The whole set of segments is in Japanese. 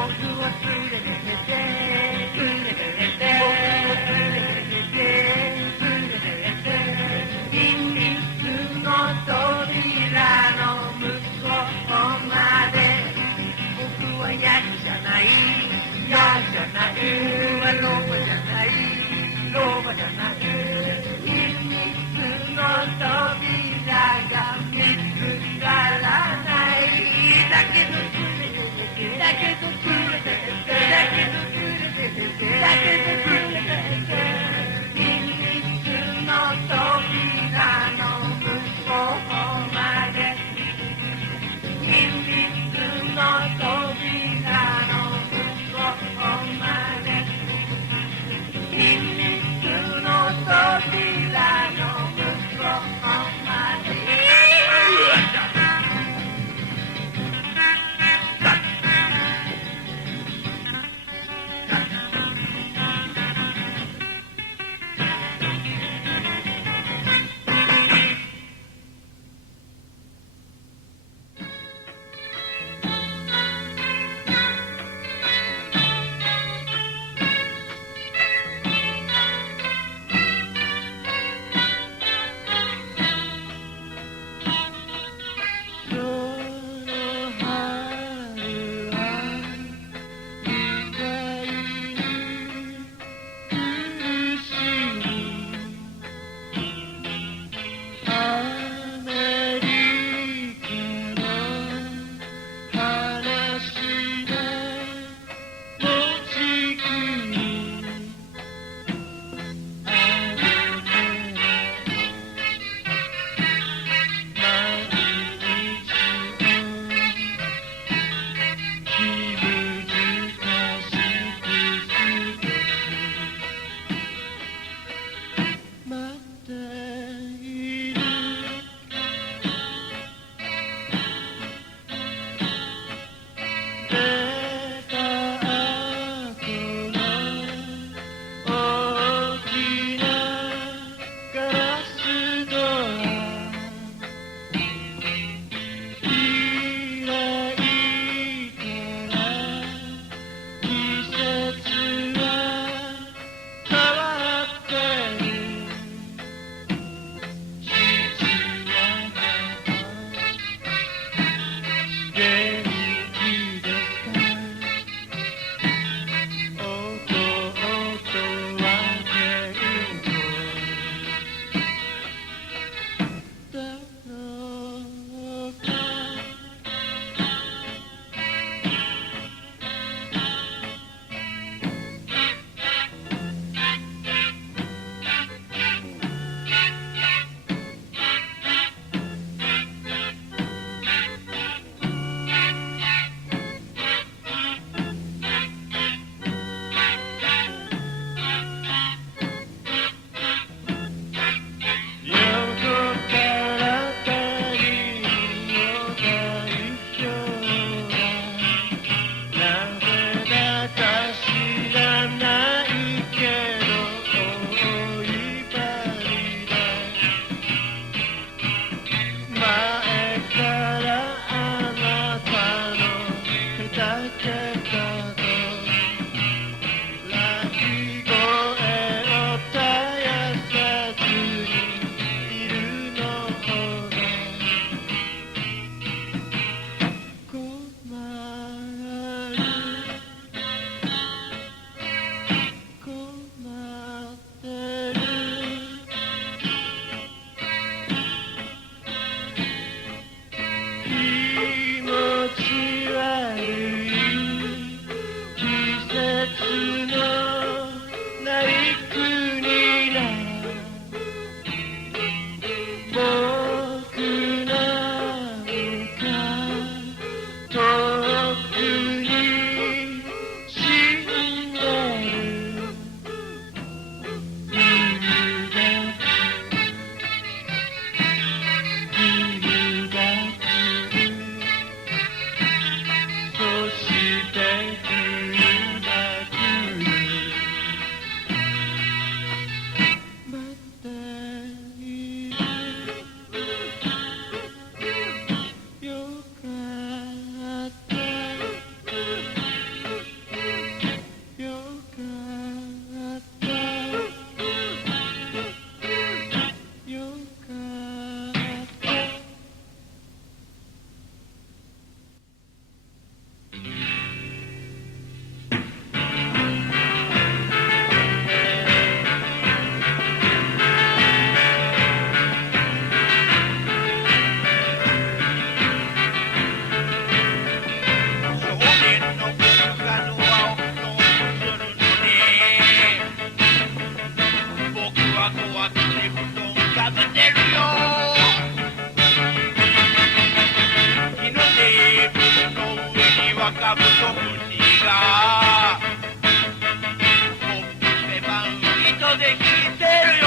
僕を連れてって連れてって国なら僕なんか遠くに死んでる冬が来るそして冬が来る待っているよかったよかったよかった少年の僕がドアをノックするのに僕は怖くて布団かぶってるよ日のテーブルの上にはカブトムシがコップペパン糸で切ってるよ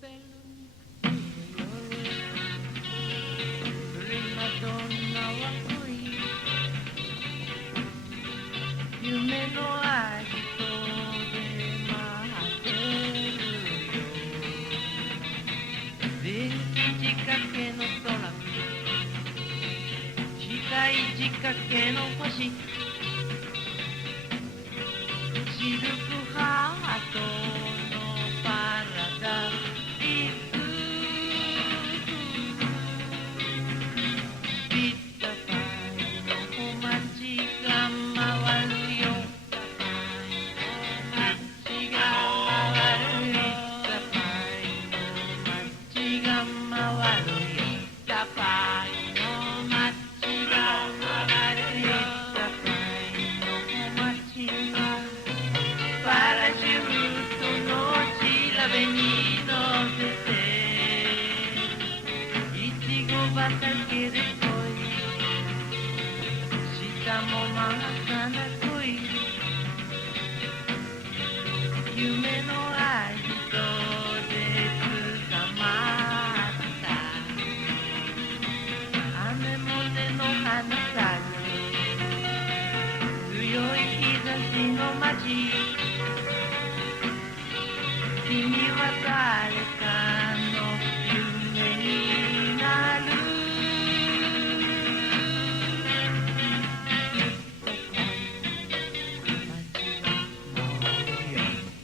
ペルニクスの夜プリマドンナは恋夢のアジトで待ってるよ電気仕掛けのトラック機械仕掛けの星シルクハートのパラダイスピッタパイの小町が回るよ街が回るよパイの街が回るよパイの街が回るよパイの小町がパラシュートの調べに乗せていちご畑で恋下も真っ赤な恋夢のアジトで捕まったアネモネの花咲く強い日差しの街君は誰かの夢になる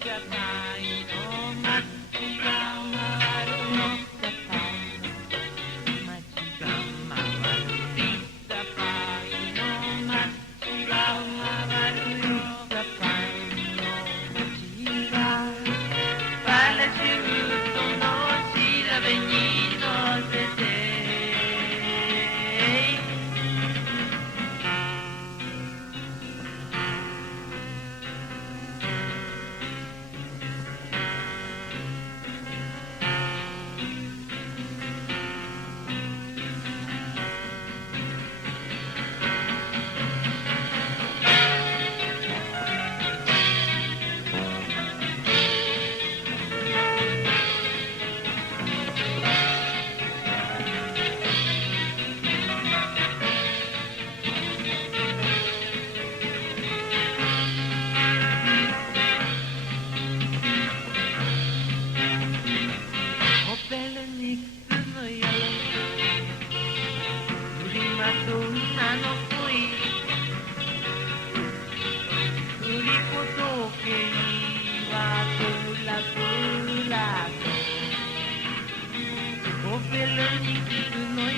ジャパイの街が回るよジャパイの街が回るジャパイの街が回るよジャパイの街がパラシュートの調べに乗せてコペルニクスの夜プリマドンナの恋振り子時計はブラブラとコペルニクスの夜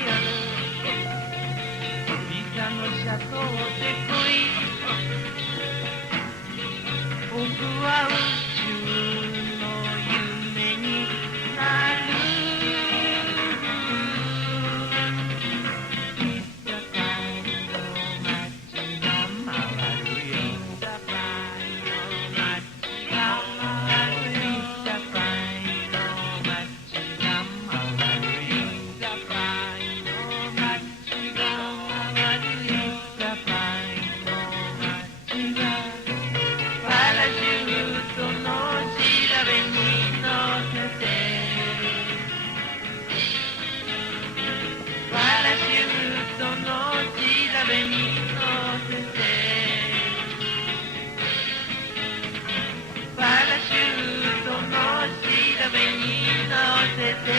ピザのシャトーで恋僕は宇宙の夢になるピッタパイの街が回るよピッタパイの街が回るよピッタパイの街が回るよピッタパイの街が回るよピッタパイの街がパラシュートの調べに乗せてパラシュートの調べに乗せてパラシュートの調べに乗せて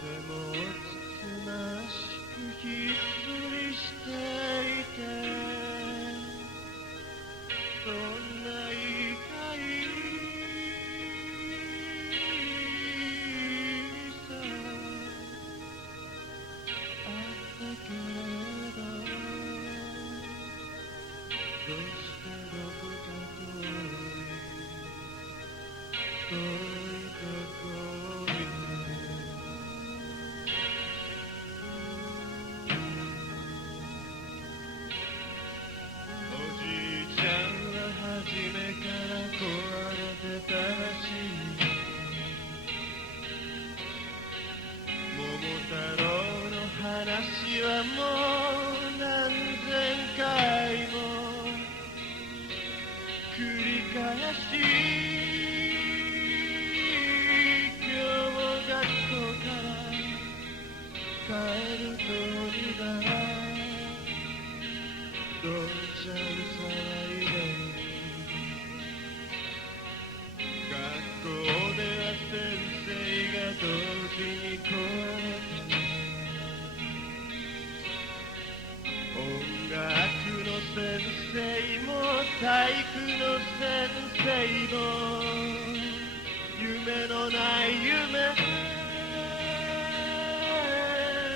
てもつつましくひっそりしていてそんな怒りさあったけれどどうしてどこか遠いとこにおじいちゃんは初めから壊れてたらしい桃太郎の話はもう何千回も繰り返し今日も学校から帰る通りだどうちゃん騒いで学校では先生が同時に壊れて音楽の先生も体育の先生も夢のない夢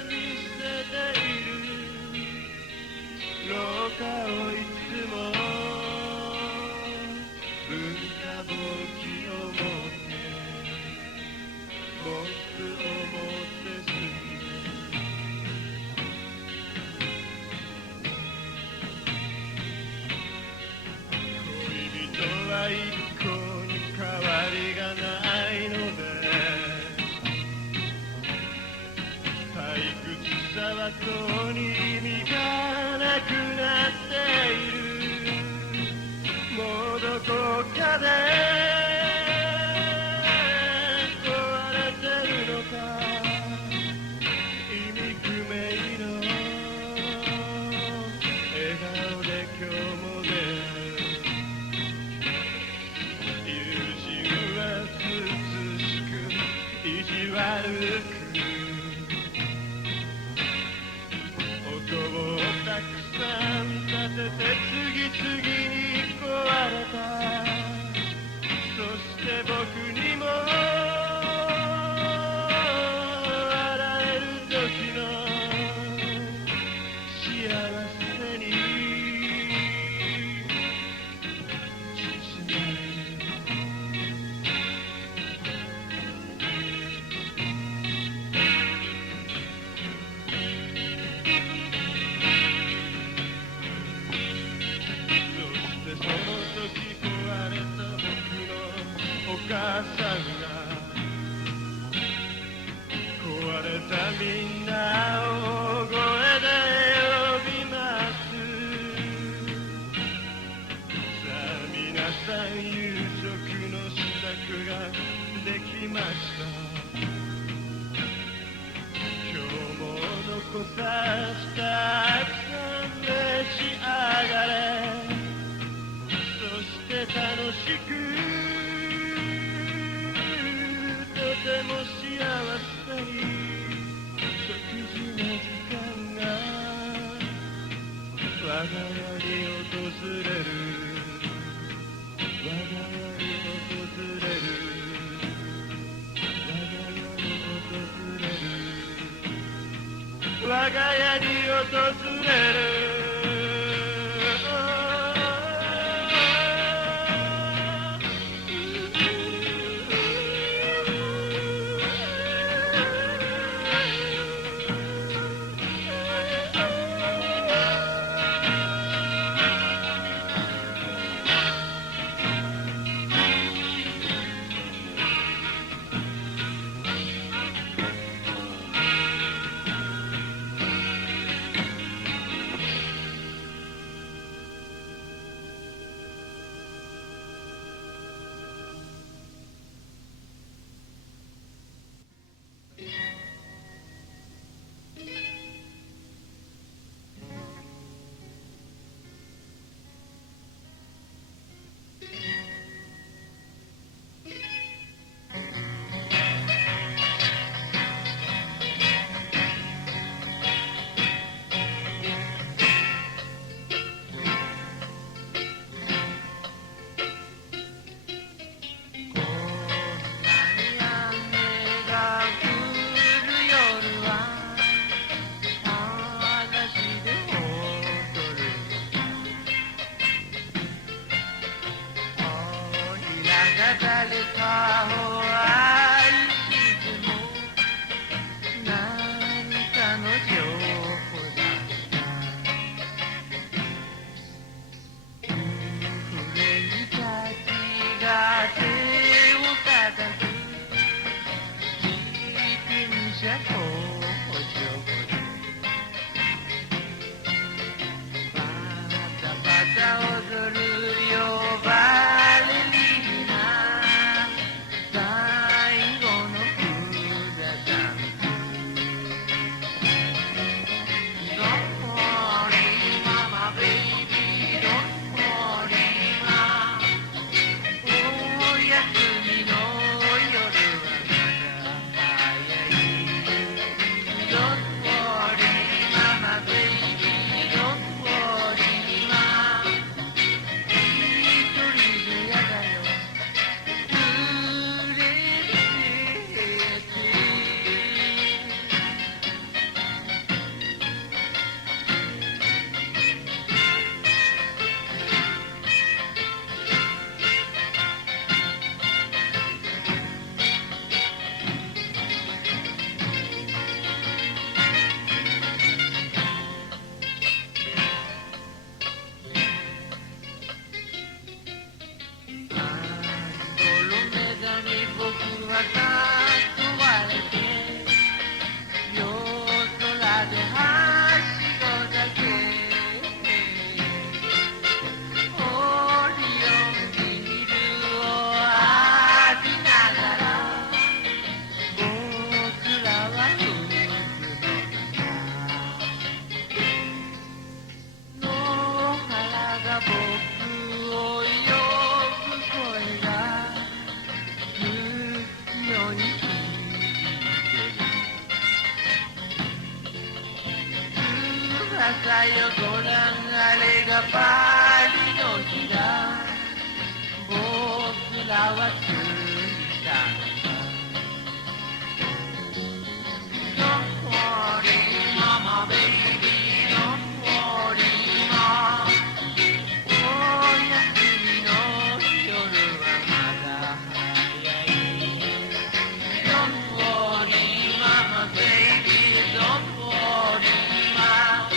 見せている廊下をいつも文化簿記を持って僕を持って過ぎは一個に変わりがないので退屈さはとうに意味がなくなっているもうどこかで壊れてるのか意味不明の笑顔で今日も出会う意地悪く音をたくさん立てて次々に壊れたそして僕にも笑える時の幸せに包まれるお母さんが壊れたみんなを大声で呼びますさあ皆さん夕食の支度ができました今日も残さしたくさん召し上がれそして楽しくとても幸せに食事の時間が我が家に訪れる我が家に訪れる我が家に訪れるさよご覧あれがパリの日だ僕らはついたのだ Don't worry mama baby Don't worry mama お休みの夜はまだ早い Don't worry mama baby Don't worry mama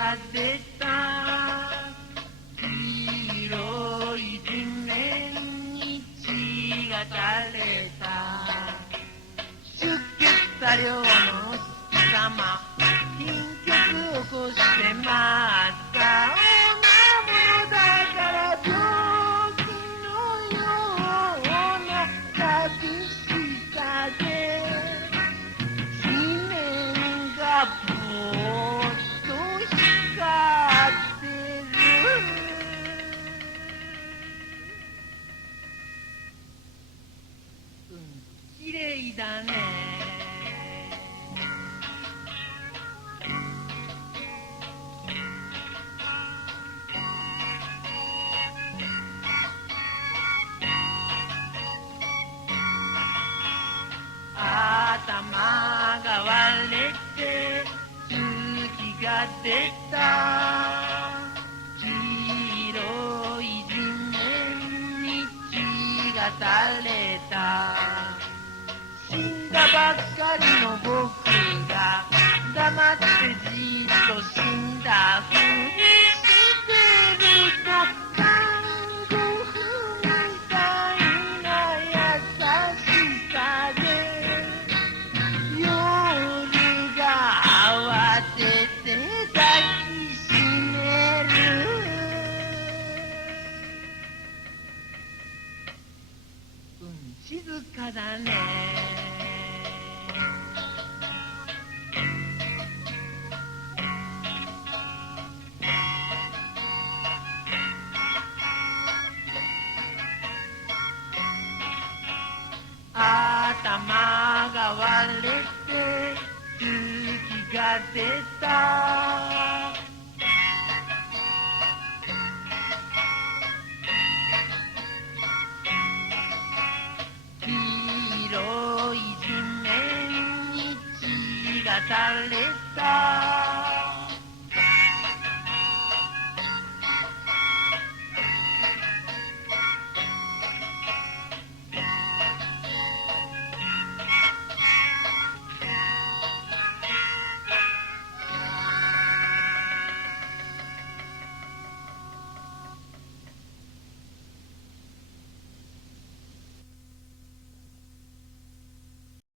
が出た黄色い地面に血が垂れた出血多量の貴様貧血起こしてまった女物だから病気のような寂しさで地面がぼーっと光ってる綺麗だね頭が割れて月が出た黄色い地面に血が垂れた死んだばっかりの僕が黙ってじっと死んだふりしてると看護婦みたいな優しさで夜が慌てて抱きしめる静かだね頭が割れて月が出た